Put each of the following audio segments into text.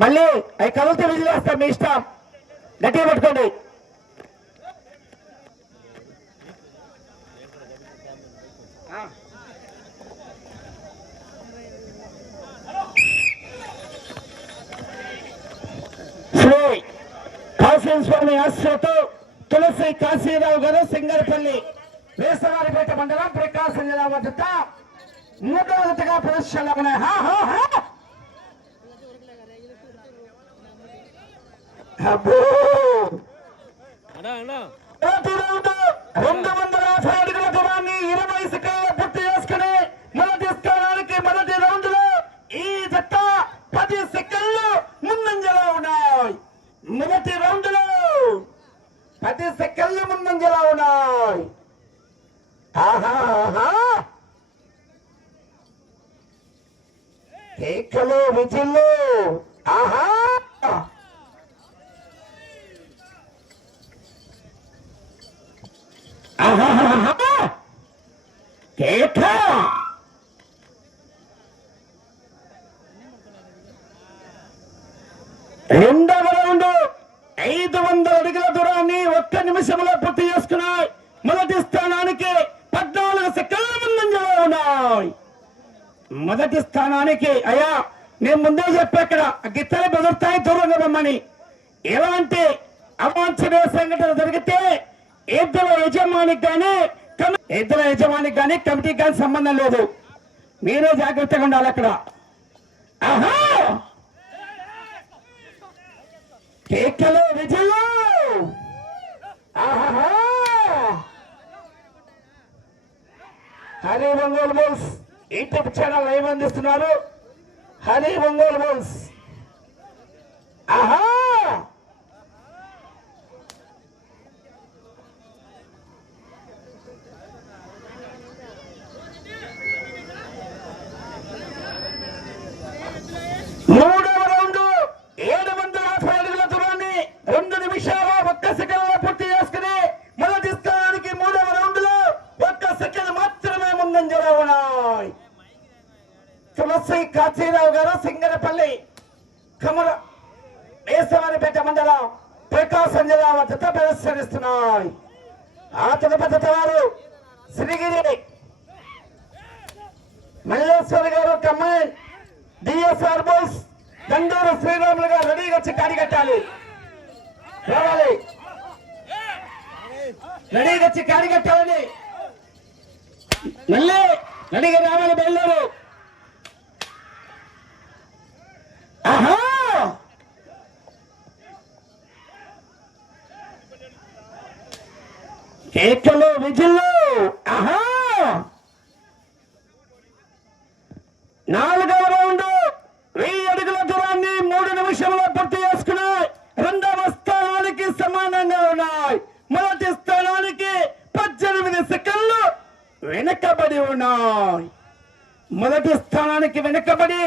మళ్ళీ అవి కదిలితే విజిలేస్తాం మీ ఇష్టం. గట్టిగా పెట్టుకోండి. శ్రీ కాశీ స్వామి ఆశ్రతో తులసి కాశీరావు గారు సింగరపల్లి వేసవారిపేట మండలం ప్రకాశం జిల్లా వద్ద మూడవ విధంగా ప్రదర్శనలో ఉన్నాయి. అబ్బో! రెండు వందల యాభై అడుగుల దూరాన్ని ఇరవై సెకండ్ల పూర్తి చేసుకుని మొదటి స్థానానికి మొదటి రౌండ్లో ఈ జట్ట పది సెకండ్లు ముందంజలో ఉన్నాయి మొదటి రౌండ్లో పది సెకండ్లు ముందంజలో ఉన్నాయి ఆహా ఆహా. కేకలు విజిల్లు ఆహా ఆహాహాహా. ఏటా రెండవ రౌండ్. ఐదు వందల అడుగుల దూరాన్ని ఒక్క నిమిషంలో పూర్తి చేసుకున్నాయి. మొదటి స్థానానికి పద్నాలుగు సెకండ్ల ముందంజలో ఉన్నాయి. మొదటి స్థానానికి అయ్యా నేను ముందే చెప్పా అక్కడ గిత్తలు బెదురుతాయి దూరంగా రమ్మని. ఎలాంటి అవాంఛనీయ సంఘటన జరిగితే ఇద్దరు యజమానికి కానీ ఇద్దరు యజమానికి కానీ కమిటీకి కానీ సంబంధం లేదు. మీరే జాగ్రత్తగా ఉండాలి అక్కడ. కేకలు విజయలు ఆహా Hari Ongole bulls YouTube channel live అందిస్తున్నారు. హరి ఒంగోలు బోల్స్. ఆహా మూడవ రౌండ్ ఏడు వందల యాభై అడుగుల దూరాన్ని రెండు నిమిషాల ఒక్క సెకండ్లో పూర్తి చేసుకుని మొదటి స్థానానికి మూడవ రౌండ్లో ఒక్క సెకండ్ మాత్రమే ముందంజలో ఉన్నాయి తులసి సింగనపల్లి గారు కమల వేసవారిపేట మండలం ప్రకాశం జిల్లా వద్ద ప్రదర్శనిస్తున్నాయి. ఆ తదుపతి వారు శ్రీగిరి మల్లేశ్వరి గారు కమ్మాయి డిఎస్ఆర్ బోస్ దండూరు శ్రీరాములు గారు రెడీగా వచ్చి కాడిగట్టాలి రావాలి. రెడీగా వచ్చి కాడిగట్టాలని మళ్ళీ రెడీగా రావాలి బయలుదేరు ఆహా కేకలు విజిల్లు! ఆహా! నాలుగవ రౌండ్ వెయ్యి అడుగుల దూరాన్ని మూడు నిమిషంలో పూర్తి చేసుకున్నాయి. రెండవ స్థానానికి సమానంగా ఉన్నాయి. మొదటి స్థానానికి పద్దెనిమిది సెకండ్లు వెనకబడి ఉన్నాయి. మొదటి స్థానానికి వెనకబడి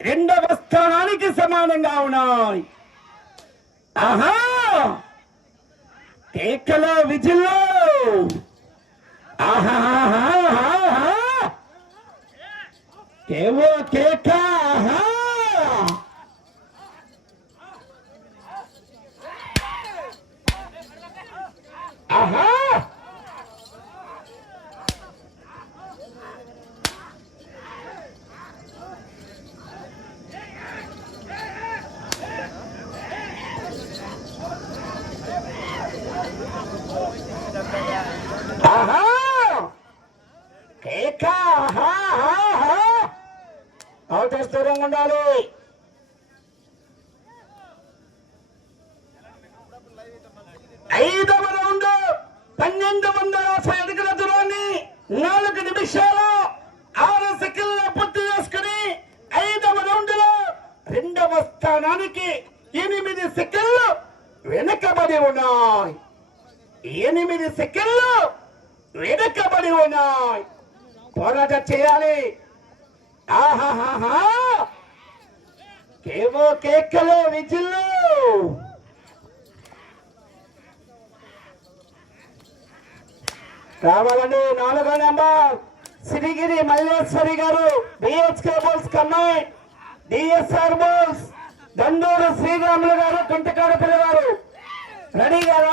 రెండవ స్థానానికి సమానంగా ఉన్నాయి. ఆహా! కేకల విజిల్లో! ఆహా కేవో కేకా! ఎనిమిది సెకండ్లు వెనుకబడి ఉన్నాయి. పోరాట చేయాలి. ఆహాహాహా. కేవో కేకలు విజిల్లు. కావాలండి నాలుగో number. Sirigiri Malleswari garu BHK bulls కన్నాయ్. DSR బోల్స్ Danduru Sriramulu garu కుంటకాడ పిల్లవారు. రెడీ గారు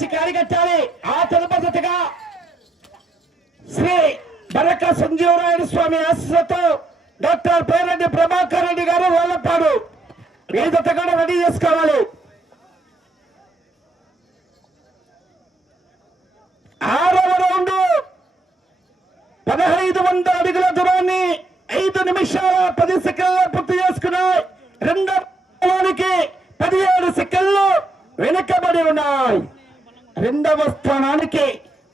రెడీగా వచ్చి ఆ పద్ధతిగా శ్రీ బరక సంజీవరాయుడు స్వామి ఆశీస్సులతో డాక్టర్ పేరెడ్డి ప్రభాకర్ రెడ్డి గారు వాళ్ళపాడు మీదట కూడా రెడీ చేసుకోవాలి. ఆరవ రౌండ్ పదహైదు వందల అడుగుల దూరాన్ని ఐదు నిమిషాల పది సెకండ్ల పూర్తి చేసుకున్నాయి. రెండో స్థానానికి పదిహేడు సెకండ్లు వెనుకబడి ఉన్నాయి రెండవ స్థానానికి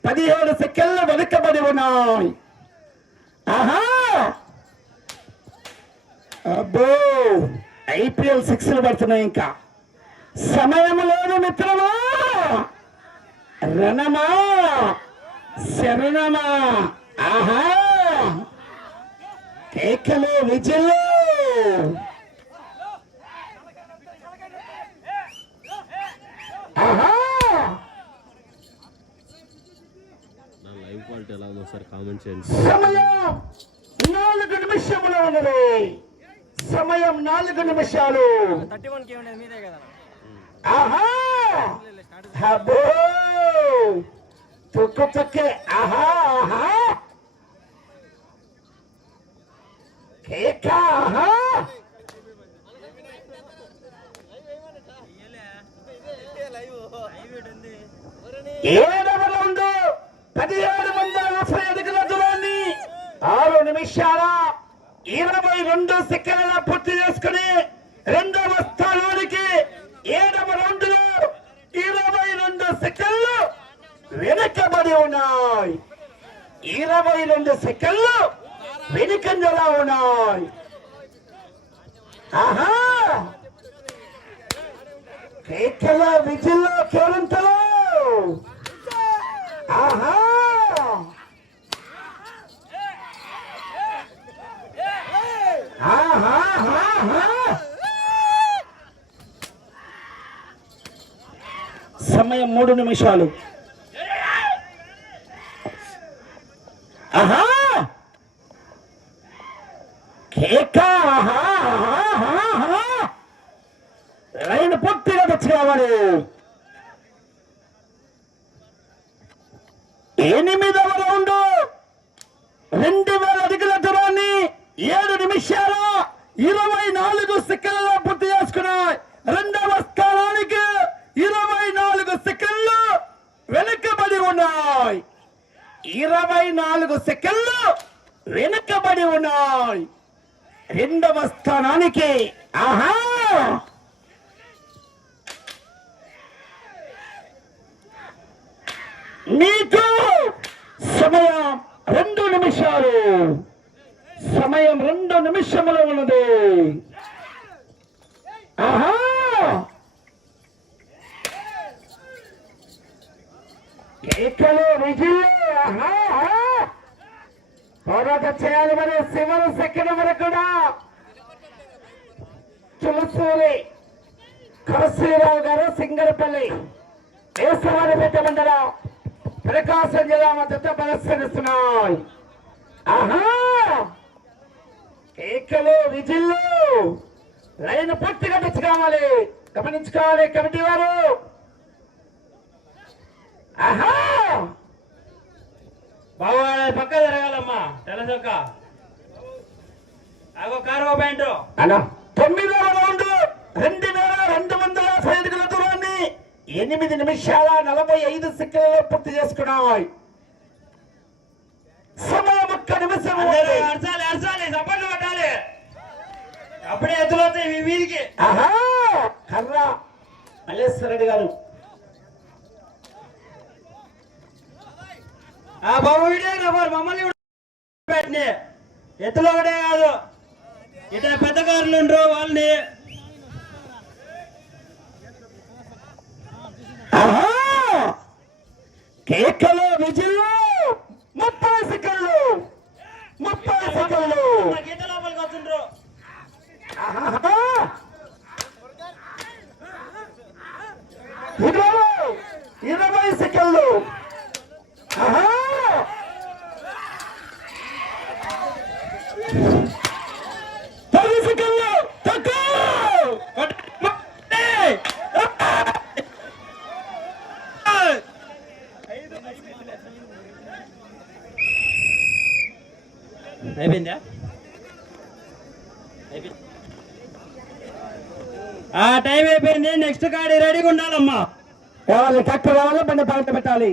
పదిహేడు సెకండ్లు వెనుకబడి ఉన్నాయి. ఆహా! అబ్బో! ఐపీఎల్ సిక్స్లు పడుతున్నాయి ఇంకా. సమయం లేదు మిత్రమా! రణమా! శరణమా! ఆహా! కేకలు విజయలు ఒకసారి కామెంట్ చేయండి. సమయం నాలుగు నిమిషములు ఉన్నది. సమయం నాలుగు నిమిషాలు. థర్టీ వన్ కే ఉండేది మీదే కదా. ఆహా! అబ్బో! తుక్కు తుక్కే. ఆహా ఆహా! కేక ఆహా! ఏడవ రౌండ్ పదిహేడు వందల ముప్పై అడుగుల దూరాన్ని విషయాల ఇరవై రెండు సెకండ్ల పూర్తి చేసుకుని రెండవ స్థానానికి ఏడవ రౌండ్లో ఇరవై రెండు సెకండ్లు వెనకబడి ఉన్నాయి. ఇరవై రెండు సెకండ్లు వెనుకంజలా ఉన్నాయి. ఆహా! కేకల విజిల్లో కేరింతలు. ఆహా! సమయం మూడు నిమిషాలు. ఆహా! కేక ఆహా ఆహా ఆహా లైన్ పూర్తిగా తెచ్చుకోవాలి ఎనిమిదవ రౌండ్. రెండు వేల అడుగుల దూరాన్ని ఏడు నిమిషాలు ఇరవై నాలుగు సెకండ్లలో పూర్తి చేసుకున్నాయి రెండవ స్థానానికి ఇరవై నాలుగు సెకండ్లు వెనుకబడి ఉన్నాయి. ఇరవై నాలుగు సెకండ్లు వెనుకబడి ఉన్నాయి. రెండవ స్థానానికి ఆహా! మీకు సమయం రెండు నిమిషాలు. సమయం రెండు నిమిషములు ఉన్నది. కేకలు విజయ్! ఆహా. పోరాటం చేయాలి మరి. శివరు సెకండ్ వరకు కూడా. తులసూరి కరశ్రీరావు గారు సింగరపల్లి వేసవారిపేట మండలం ప్రకాశం జిల్లా మద్దతు ప్రదర్శనిస్తున్నాయి. ఆహా! కేకలు విజిల్లు లైన్ పూర్తిగా తెచ్చుకోవాలి. గమనించుకోవాలి కమిటీ వారు. ఆహా! బాగా పక్క జరగాలమ్మా. తెల్లచొక్క. అగో ప్యాంటు. అలా రౌండ్ రెండు వేల రెండు వందల అడుగుల దూరాన్ని ఎనిమిది నిమిషాల నలభై ఐదు సెకండ్లలో పూర్తి చేసుకున్నాయి. సమయం ఒక్క నిమిషం. అరచాలి అరచాలి కొట్టాలి అప్పుడే వస్తాయి మీ వీధికి ఆహా! కర్ర. మల్లేశ్వరరెడ్డి గారు. ఆ బాబు వీడే మరి మమ్మల్ని పెట్టిన. ఎత్తులు ఒకటే కాదు. ఇట్లా పెద్ద కార్లు ఉండరు వాళ్ళని. ఆహా! అయిపోయిందా ఆ టైం అయిపోయింది. నెక్స్ట్ కార్డు రెడీగా ఉండాలమ్మా. కావాలి ట్రాక్టర్ కావాలి బండి పాలట పెట్టాలి.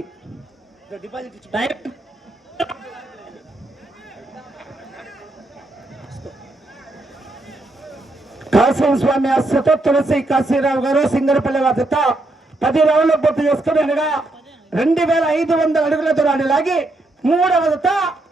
కాశీ స్వామి ఆశతో తులసి కాశీరావు గారు సింగరపల్లి వద్ద పది రౌండ్లు పూర్తి చేసుకుని అనగా రెండు వేల ఐదు వందల అడుగుల దూరాన్ని లాగి మూడవ